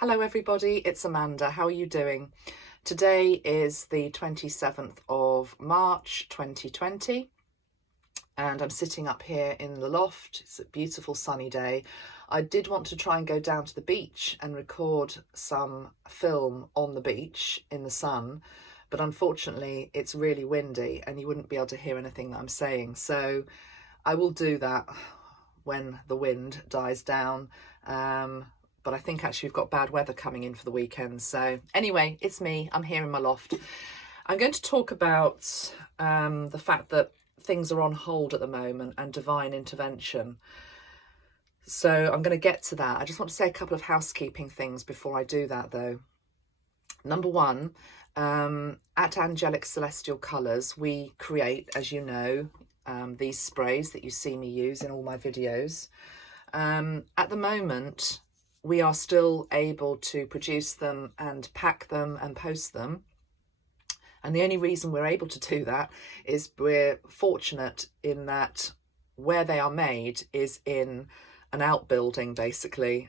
Hello everybody, it's Amanda. How are you doing? Today is the 27th of March 2020 and I'm sitting up here in the loft. It's a beautiful sunny day. I did want to try and go down to the beach and record some film on the beach in the sun, but unfortunately it's really windy and you wouldn't be able to hear anything that I'm saying. So I will do that when the wind dies down. But I think actually we've got bad weather coming in for the weekend. So anyway, it's me. I'm here in my loft. I'm going to talk about the fact that things are on hold at the moment and divine intervention. So I'm going to get to that. I just want to say a couple of housekeeping things before I do that though. Number one, at Angelic Celestial Colours, we create, as you know, these sprays that you see me use in all my videos. At the moment, we are still able to produce them and pack them and post them. And the only reason we're able to do that is we're fortunate in that where they are made is in an outbuilding, basically,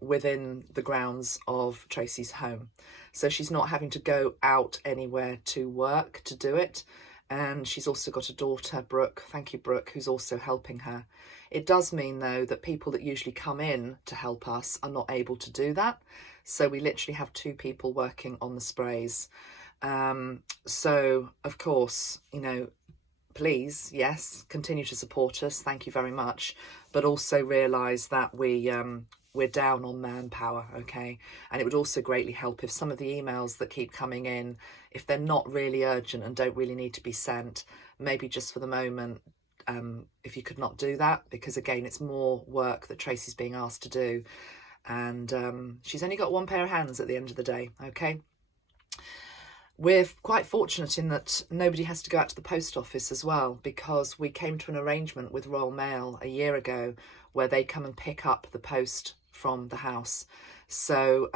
within the grounds of Tracy's home. So she's not having to go out anywhere to work to do it. And she's also got a daughter, Brooke, thank you Brooke, who's also helping her. It does mean though that people that usually come in to help us are not able to do that. So we literally have two people working on the sprays. So of course, you know, please, yes, continue to support us. Thank you very much. But also realise that we're down on manpower, okay? And it would also greatly help if some of the emails that keep coming in, if they're not really urgent and don't really need to be sent, maybe just for the moment, if you could not do that, because again, it's more work that Tracy's being asked to do. And she's only got one pair of hands at the end of the day, okay? We're quite fortunate in that nobody has to go out to the post office as well, because we came to an arrangement with Royal Mail a year ago where they come and pick up the post from the house. So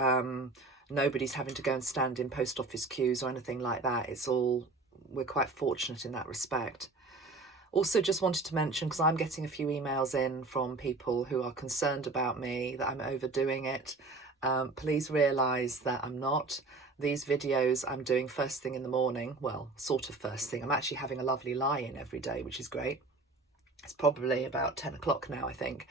nobody's having to go and stand in post office queues or anything like that. We're quite fortunate in that respect. Also just wanted to mention, because I'm getting a few emails in from people who are concerned about me, that I'm overdoing it. Please realise that I'm not. These videos I'm doing first thing in the morning, well, sort of first thing. I'm actually having a lovely lie-in every day, which is great. It's probably about 10 o'clock now, I think.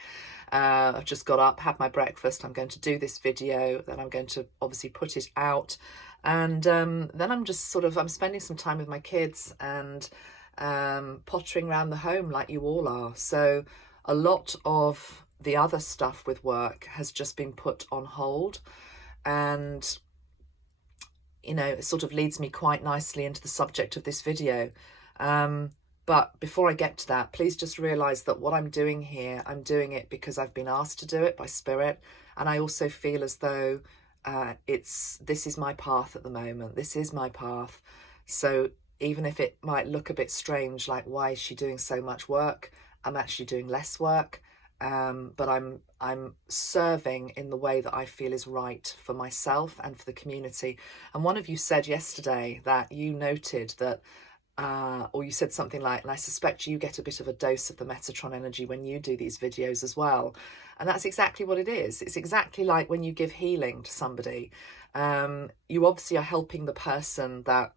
I've just got up, had my breakfast. I'm going to do this video, then I'm going to obviously put it out. And then I'm just I'm spending some time with my kids and pottering around the home like you all are. So a lot of the other stuff with work has just been put on hold. And you know, it sort of leads me quite nicely into the subject of this video. But before I get to that, please just realise that what I'm doing here, I'm doing it because I've been asked to do it by Spirit. And I also feel as though this is my path at the moment. This is my path. So even if it might look a bit strange, like why is she doing so much work? I'm actually doing less work. But I'm serving in the way that I feel is right for myself and for the community. And one of you said yesterday that you noted that, or you said something like, and I suspect you get a bit of a dose of the Metatron energy when you do these videos as well. And that's exactly what it is. It's exactly like when you give healing to somebody. You obviously are helping the person that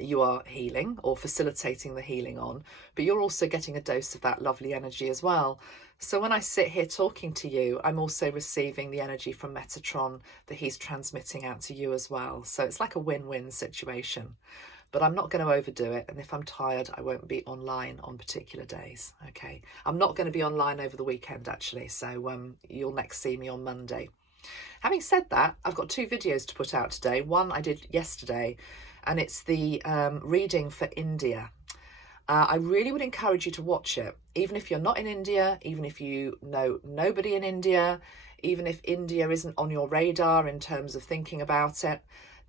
you are healing or facilitating the healing on, but you're also getting a dose of that lovely energy as well. So when I sit here talking to you, I'm also receiving the energy from Metatron that he's transmitting out to you as well. So it's like a win-win situation, but I'm not going to overdo it. And if I'm tired, I won't be online on particular days. Okay. I'm not going to be online over the weekend actually. So you'll next see me on Monday. Having said that, I've got two videos to put out today. One I did yesterday, and it's the reading for India. I really would encourage you to watch it, even if you're not in India, even if you know nobody in India, even if India isn't on your radar in terms of thinking about it.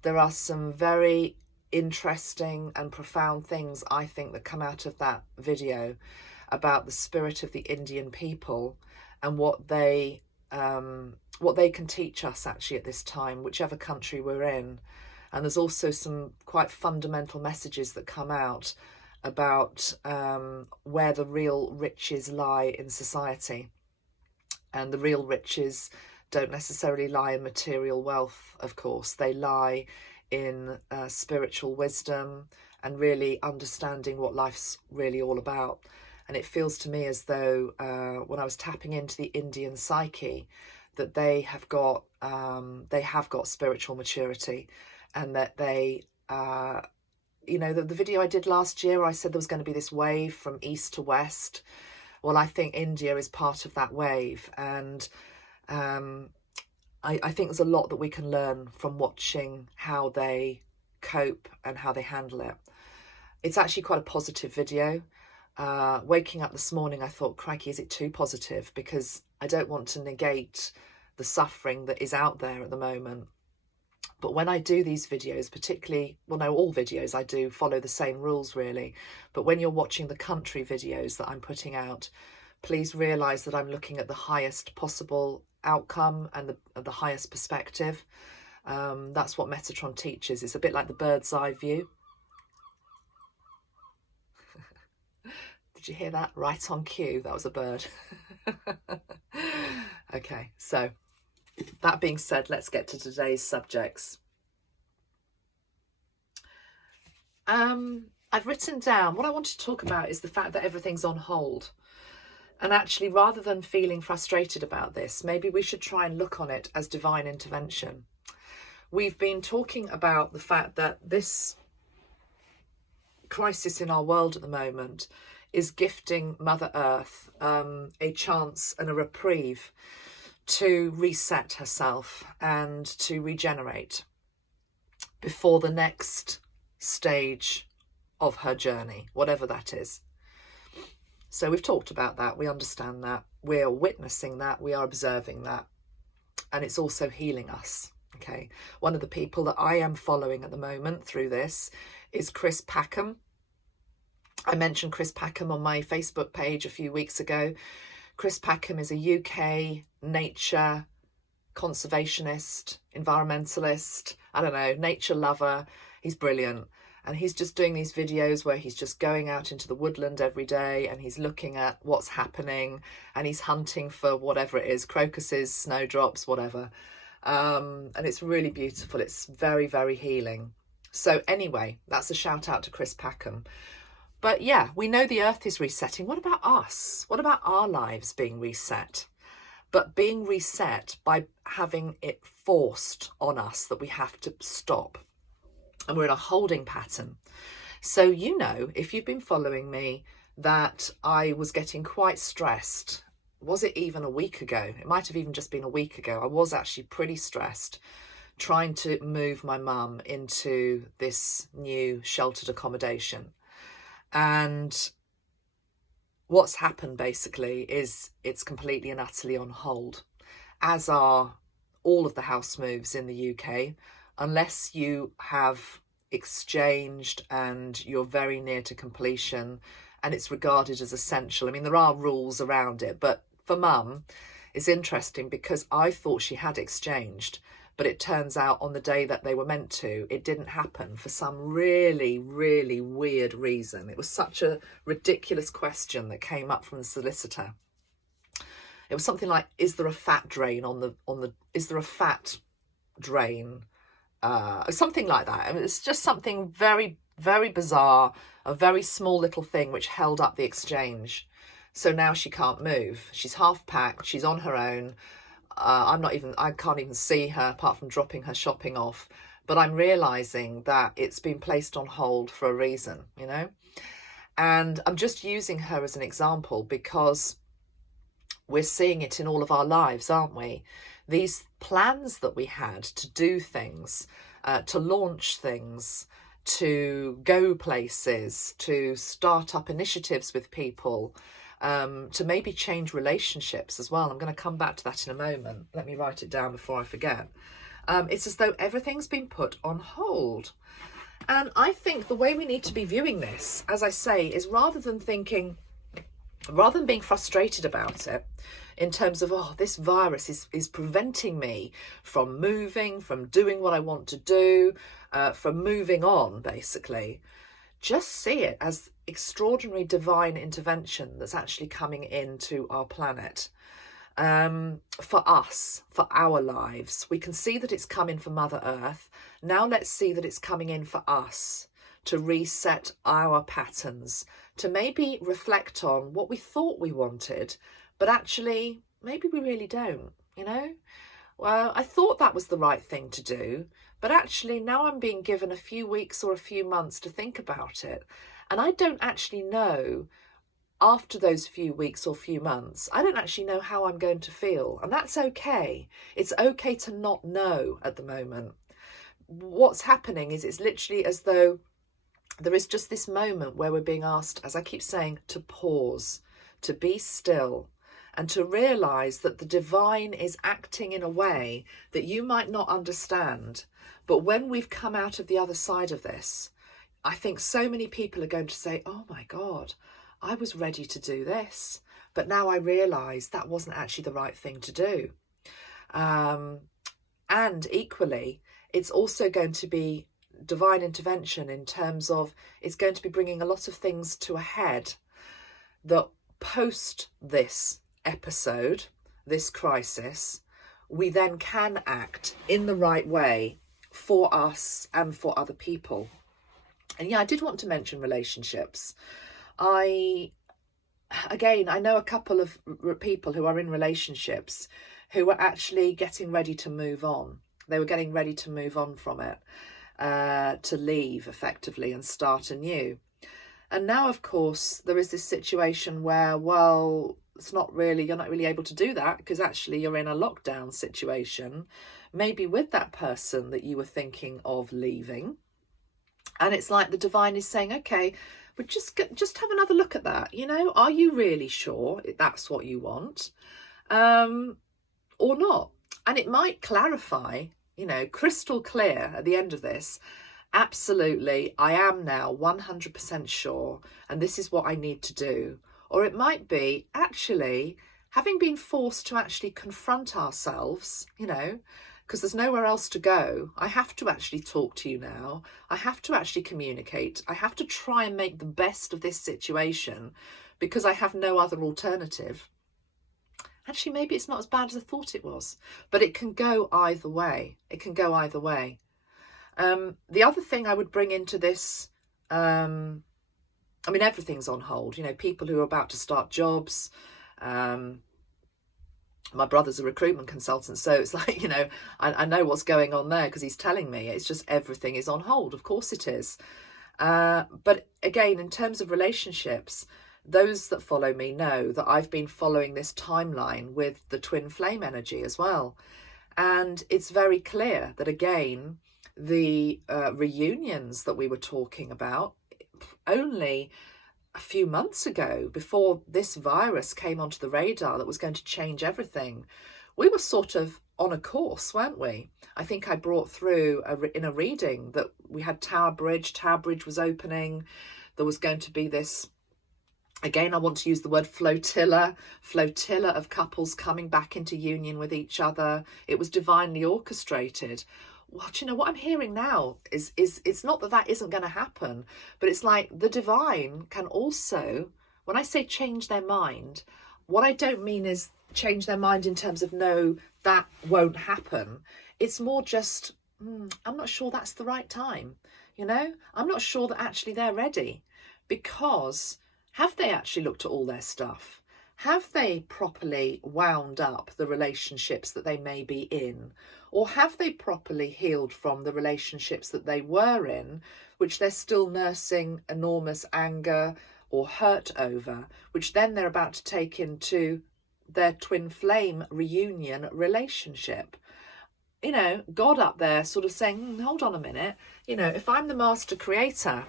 There are some very interesting and profound things, I think, that come out of that video about the spirit of the Indian people and what they can teach us actually at this time, whichever country we're in. And there's also some quite fundamental messages that come out about where the real riches lie in society. And the real riches don't necessarily lie in material wealth, of course. They lie in spiritual wisdom and really understanding what life's really all about. And it feels to me as though when I was tapping into the Indian psyche, that they have got spiritual maturity, and that they, you know, the video I did last year, I said there was going to be this wave from east to west. Well, I think India is part of that wave, and I think there's a lot that we can learn from watching how they cope and how they handle it. It's actually quite a positive video. Waking up this morning, I thought, crikey, is it too positive? Because I don't want to negate the suffering that is out there at the moment. But when I do these videos, particularly, well, no, all videos I do follow the same rules really. But when you're watching the country videos that I'm putting out, please realise that I'm looking at the highest possible outcome and the highest perspective. That's what Metatron teaches. It's a bit like the bird's eye view. Did you hear that? Right on cue. That was a bird. Okay, so that being said, let's get to today's subjects. I've written down, what I want to talk about is the fact that everything's on hold. And actually, rather than feeling frustrated about this, maybe we should try and look on it as divine intervention. We've been talking about the fact that this crisis in our world at the moment is gifting Mother Earth a chance and a reprieve to reset herself and to regenerate before the next stage of her journey, whatever that is. So we've talked about that, we understand that, we're witnessing that, we are observing that, and it's also healing us. Okay, one of the people that I am following at the moment through this is Chris Packham. I mentioned Chris Packham on my Facebook page a few weeks ago. Chris Packham is a UK nature conservationist, environmentalist, I don't know, nature lover. He's brilliant. And he's just doing these videos where he's just going out into the woodland every day and he's looking at what's happening and he's hunting for whatever it is, crocuses, snowdrops, whatever. And it's really beautiful. It's very, very healing. So anyway, that's a shout out to Chris Packham. But yeah, we know the earth is resetting. What about us? What about our lives being reset? But being reset by having it forced on us that we have to stop. And we're in a holding pattern. So, you know, if you've been following me, that I was getting quite stressed. Was it even a week ago? It might have even just been a week ago. I was actually pretty stressed trying to move my mum into this new sheltered accommodation. And what's happened basically is it's completely and utterly on hold, as are all of the house moves in the UK, unless you have exchanged and you're very near to completion and it's regarded as essential. I mean, there are rules around it, but for Mum, it's interesting because I thought she had exchanged, but it turns out on the day that they were meant to, it didn't happen for some really, really weird reason. It was such a ridiculous question that came up from the solicitor. It was something like, is there a fat drain is there a fat drain? Something like that. I mean, it's just something very, very bizarre, a very small little thing which held up the exchange. So now she can't move. She's half packed. She's on her own. I can't even see her apart from dropping her shopping off. But I'm realising that it's been placed on hold for a reason, you know. And I'm just using her as an example because we're seeing it in all of our lives, aren't we? These plans that we had to do things, to launch things, to go places, to start up initiatives with people, to maybe change relationships as well. I'm going to come back to that in a moment. Let me write it down before I forget. It's as though everything's been put on hold. And I think the way we need to be viewing this, as I say, is rather than being frustrated about it, in terms of, oh, this virus is preventing me from moving, from doing what I want to do, from moving on, basically. Just see it as extraordinary divine intervention that's actually coming into our planet. for us, for our lives. We can see that it's coming for Mother Earth. Now let's see that it's coming in for us to reset our patterns, to maybe reflect on what we thought we wanted, but actually maybe we really don't, you know? Well, I thought that was the right thing to do, but actually now I'm being given a few weeks or a few months to think about it. And I don't actually know, after those few weeks or few months, I don't actually know how I'm going to feel. And that's okay. It's okay to not know at the moment. What's happening is it's literally as though there is just this moment where we're being asked, as I keep saying, to pause, to be still, and to realise that the divine is acting in a way that you might not understand. But when we've come out of the other side of this, I think so many people are going to say, oh my God, I was ready to do this, but now I realise that wasn't actually the right thing to do. And equally, it's also going to be divine intervention in terms of it's going to be bringing a lot of things to a head that post this episode, this crisis, we then can act in the right way for us and for other people. And yeah, I did want to mention relationships. I know a couple of people who are in relationships who were actually getting ready to move on. They were getting ready to move on from it, to leave effectively and start anew. And now, of course, there is this situation where, well, you're not really able to do that because actually you're in a lockdown situation, maybe with that person that you were thinking of leaving. And it's like the divine is saying, okay, but just have another look at that. You know, are you really sure that's what you want, or not? And it might clarify, you know, crystal clear at the end of this. Absolutely, I am now 100% sure, and this is what I need to do. Or it might be actually having been forced to actually confront ourselves, you know, because there's nowhere else to go. I have to actually talk to you now. I have to actually communicate. I have to try and make the best of this situation because I have no other alternative. Actually, maybe it's not as bad as I thought it was, but it can go either way. It can go either way. The other thing I would bring into this, I mean, everything's on hold. You know, people who are about to start jobs, my brother's a recruitment consultant, so it's like, you know, I know what's going on there because he's telling me. It's just everything is on hold. Of course it is. But again, in terms of relationships, those that follow me know that I've been following this timeline with the twin flame energy as well. And it's very clear that, again, the reunions that we were talking about only a few months ago, before this virus came onto the radar that was going to change everything, we were sort of on a course, weren't we? I think I brought through in a reading that we had Tower Bridge was opening. There was going to be this, again, I want to use the word flotilla of couples coming back into union with each other. It was divinely orchestrated. Well, do you know what I'm hearing now is it's not that isn't going to happen, but it's like the divine can also, when I say change their mind, what I don't mean is change their mind in terms of no, that won't happen. It's more just, I'm not sure that's the right time. You know, I'm not sure that actually they're ready, because have they actually looked at all their stuff? Have they properly wound up the relationships that they may be in? Or have they properly healed from the relationships that they were in, which they're still nursing enormous anger or hurt over, which then they're about to take into their twin flame reunion relationship? You know, God up there sort of saying, hold on a minute, you know, if I'm the master creator,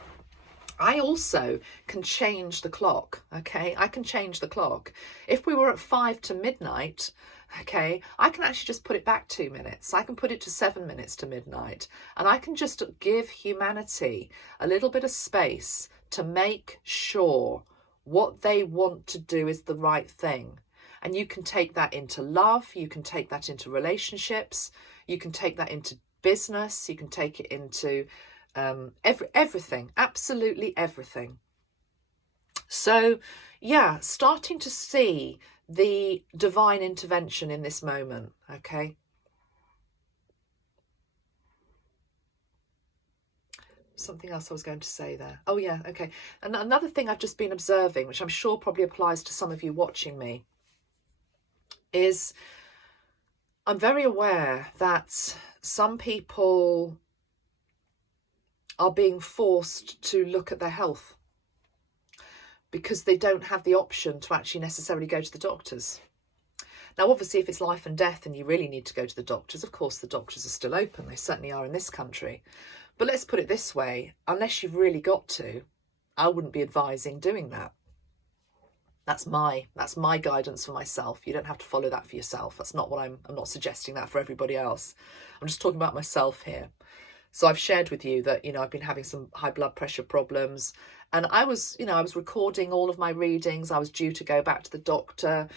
I also can change the clock, okay? I can change the clock. If we were at 5 to midnight, okay, I can actually just put it back 2 minutes. I can put it to 7 minutes to midnight. And I can just give humanity a little bit of space to make sure what they want to do is the right thing. And you can take that into love. You can take that into relationships. You can take that into business. You can take it into everything, absolutely everything. So yeah, starting to see the divine intervention in this moment, okay? Something else I was going to say there. Oh yeah, okay. And another thing I've just been observing, which I'm sure probably applies to some of you watching me, is I'm very aware that some people are being forced to look at their health because they don't have the option to actually necessarily go to the doctors. Now, obviously, if it's life and death and you really need to go to the doctors, of course, the doctors are still open. They certainly are in this country. But let's put it this way, unless you've really got to, I wouldn't be advising doing that. That's my guidance for myself. You don't have to follow that for yourself. That's not what I'm not suggesting that for everybody else. I'm just talking about myself here. So I've shared with you that, I've been having some high blood pressure problems, and I was recording all of my readings. I was due to go back to the doctor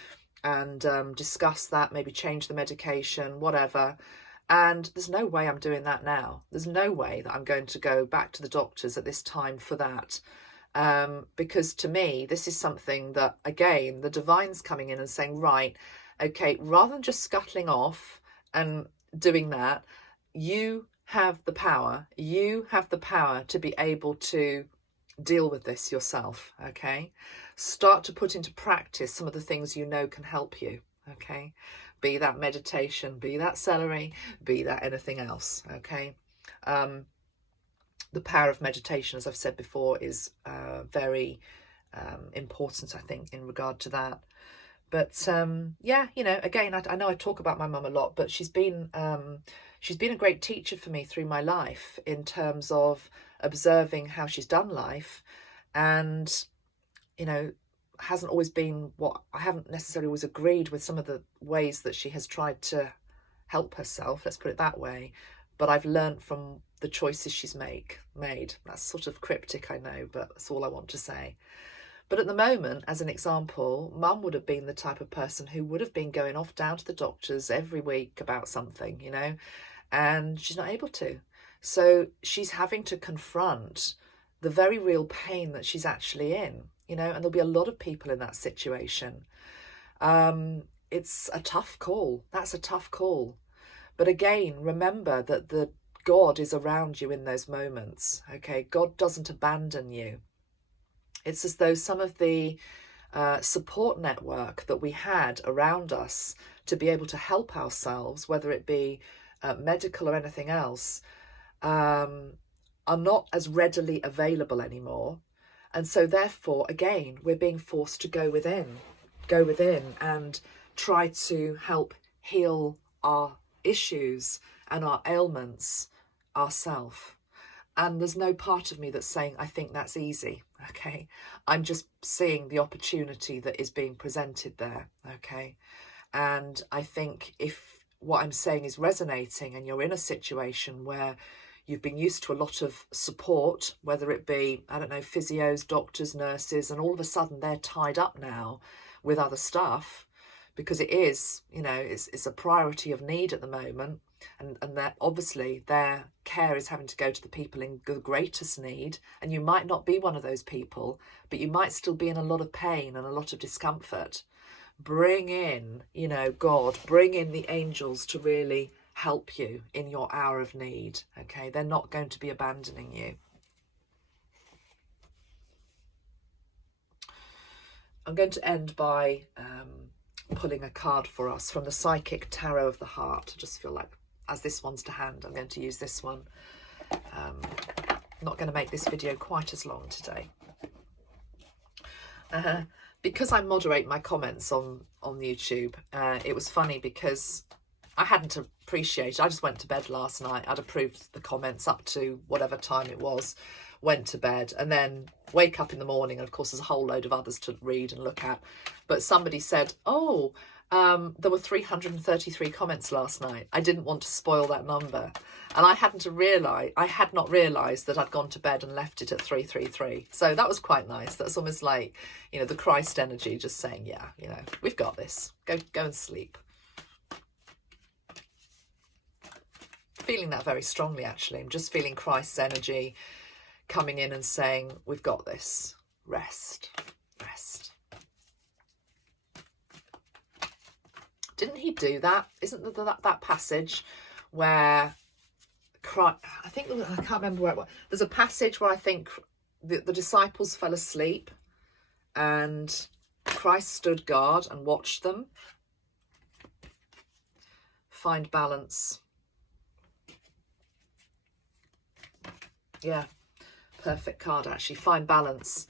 and discuss that, maybe change the medication, whatever. And there's no way I'm doing that now. There's no way that I'm going to go back to the doctors at this time for that. Because to me, this is something that, again, the divine's coming in and saying, right, okay, rather than just scuttling off and doing that, you have the power. You have the power to be able to deal with this yourself, okay? Start to put into practice some of the things you know can help you, okay? Be that meditation, be that celery, be that anything else, okay? The power of meditation, as I've said before, is very important, I think, in regard to that. But yeah, again, I know I talk about my mum a lot, but she's been a great teacher for me through my life in terms of observing how she's done life, and hasn't always been what I haven't necessarily always agreed with some of the ways that she has tried to help herself, let's put it that way, but I've learned from the choices she's made. That's sort of cryptic, I know, but that's all I want to say. But at the moment, as an example, Mum would have been the type of person who would have been going off down to the doctors every week about something, and she's not able to. So she's having to confront the very real pain that she's actually in, and there'll be a lot of people in that situation. It's a tough call. That's a tough call. But again, remember that the God is around you in those moments, okay? God doesn't abandon you. It's as though some of the support network that we had around us to be able to help ourselves, whether it be medical or anything else, are not as readily available anymore. And so therefore, again, we're being forced to go within and try to help heal our issues and our ailments ourselves. And there's no part of me that's saying, I think that's easy, okay? I'm just seeing the opportunity that is being presented there, okay? And I think if what I'm saying is resonating and you're in a situation where you've been used to a lot of support, whether it be, I don't know, physios, doctors, nurses, and all of a sudden they're tied up now with other stuff, because it is, it's a priority of need at the moment. And that obviously their care is having to go to the people in the greatest need. And you might not be one of those people, but you might still be in a lot of pain and a lot of discomfort. Bring in, God, bring in the angels to really help you in your hour of need, okay? They're not going to be abandoning you. I'm going to end by pulling a card for us from the Psychic Tarot of the Heart. I just feel like, as this one's to hand, I'm going to use this one. I'm not going to make this video quite as long today. Because I moderate my comments on YouTube, it was funny because I hadn't appreciated. I just went to bed last night. I'd approved the comments up to whatever time it was, went to bed, and then wake up in the morning. And of course, there's a whole load of others to read and look at. But somebody said, oh, there were 333 comments last night. I didn't want to spoil that number. And I had not realised that I'd gone to bed and left it at 333. So that was quite nice. That's almost like, the Christ energy just saying, yeah, we've got this. Go and sleep. Feeling that very strongly, actually. I'm just feeling Christ's energy coming in and saying, we've got this. Rest. he do that? Isn't that passage where Christ, I can't remember where it was. There's a passage where I think the disciples fell asleep and Christ stood guard and watched them. Find balance. Yeah, perfect card actually. Find balance.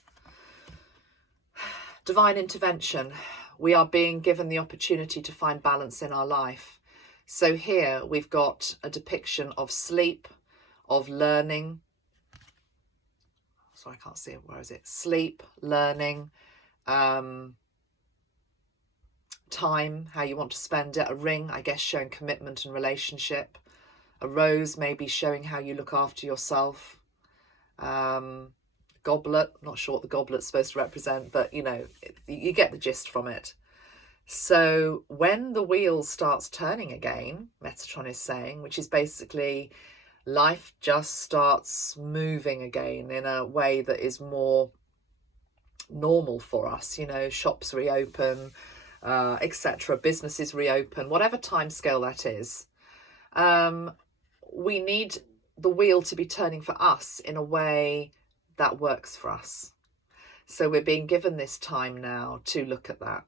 Divine intervention. We are being given the opportunity to find balance in our life. So here we've got a depiction of sleep, of learning. Sorry, I can't see it. Where is it? Sleep, learning, time, how you want to spend it. A ring, I guess, showing commitment and relationship. A rose, maybe showing how you look after yourself. Goblet, not sure what the goblet's supposed to represent, but you know, you get the gist from it. So when the wheel starts turning again, Metatron is saying, which is basically life just starts moving again in a way that is more normal for us. You know, shops reopen, etc. Businesses reopen, whatever time scale that is. We need the wheel to be turning for us in a way that works for us. So we're being given this time now to look at that.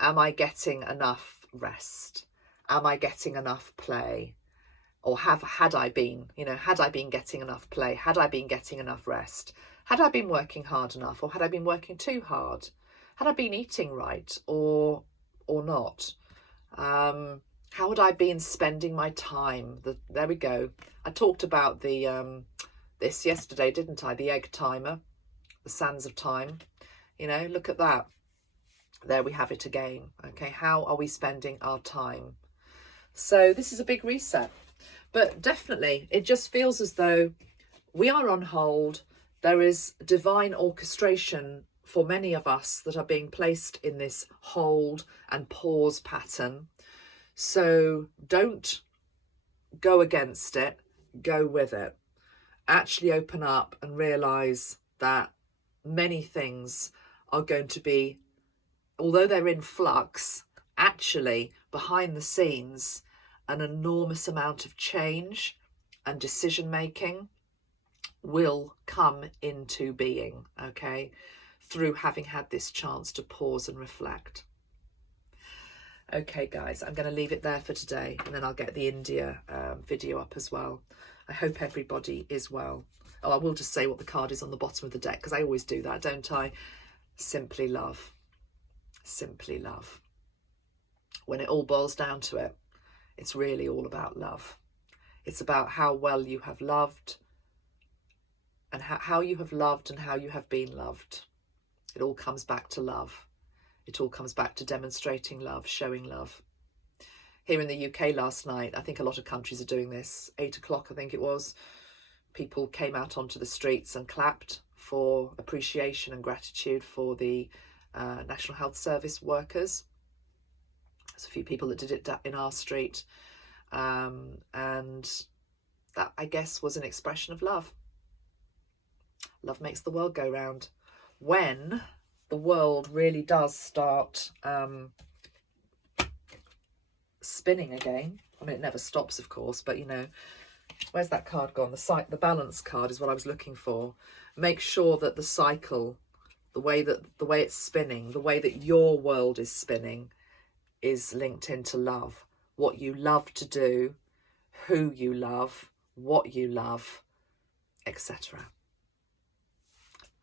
Am I getting enough rest? Am I getting enough play? Or had I been getting enough play? Had I been getting enough rest? Had I been working hard enough, or had I been working too hard? Had I been eating right or not? How had I been spending my time? There we go. I talked about this yesterday, didn't I? The egg timer, the sands of time. You know, look at that. There we have it again. Okay, how are we spending our time? So this is a big reset. But definitely, it just feels as though we are on hold. There is divine orchestration for many of us that are being placed in this hold and pause pattern. So don't go against it, go with it. Actually open up and realise that many things are going to be, although they're in flux, actually behind the scenes, an enormous amount of change and decision making will come into being, okay, through having had this chance to pause and reflect. Okay, guys, I'm going to leave it there for today, and then I'll get the India video up as well. I hope everybody is well. Oh, I will just say what the card is on the bottom of the deck, because I always do that, don't I? Simply love. Simply love. When it all boils down to it, it's really all about love. It's about how well you have loved, and how you have loved and how you have been loved. It all comes back to love. It all comes back to demonstrating love, showing love. Here in the UK last night, I think a lot of countries are doing this, 8 o'clock I think it was, people came out onto the streets and clapped for appreciation and gratitude for the National Health Service workers. There's a few people that did it in our street. And that, I guess, was an expression of love. Love makes the world go round. When the world really does start spinning again, I mean, it never stops, of course, but you know, where's that card gone? The balance card is what I was looking for. Make sure that the cycle, the way it's spinning, the way that your world is spinning, is linked into love. What you love to do, who you love, what you love, etc.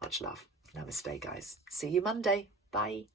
Much love. Namaste, guys. See you Monday. Bye.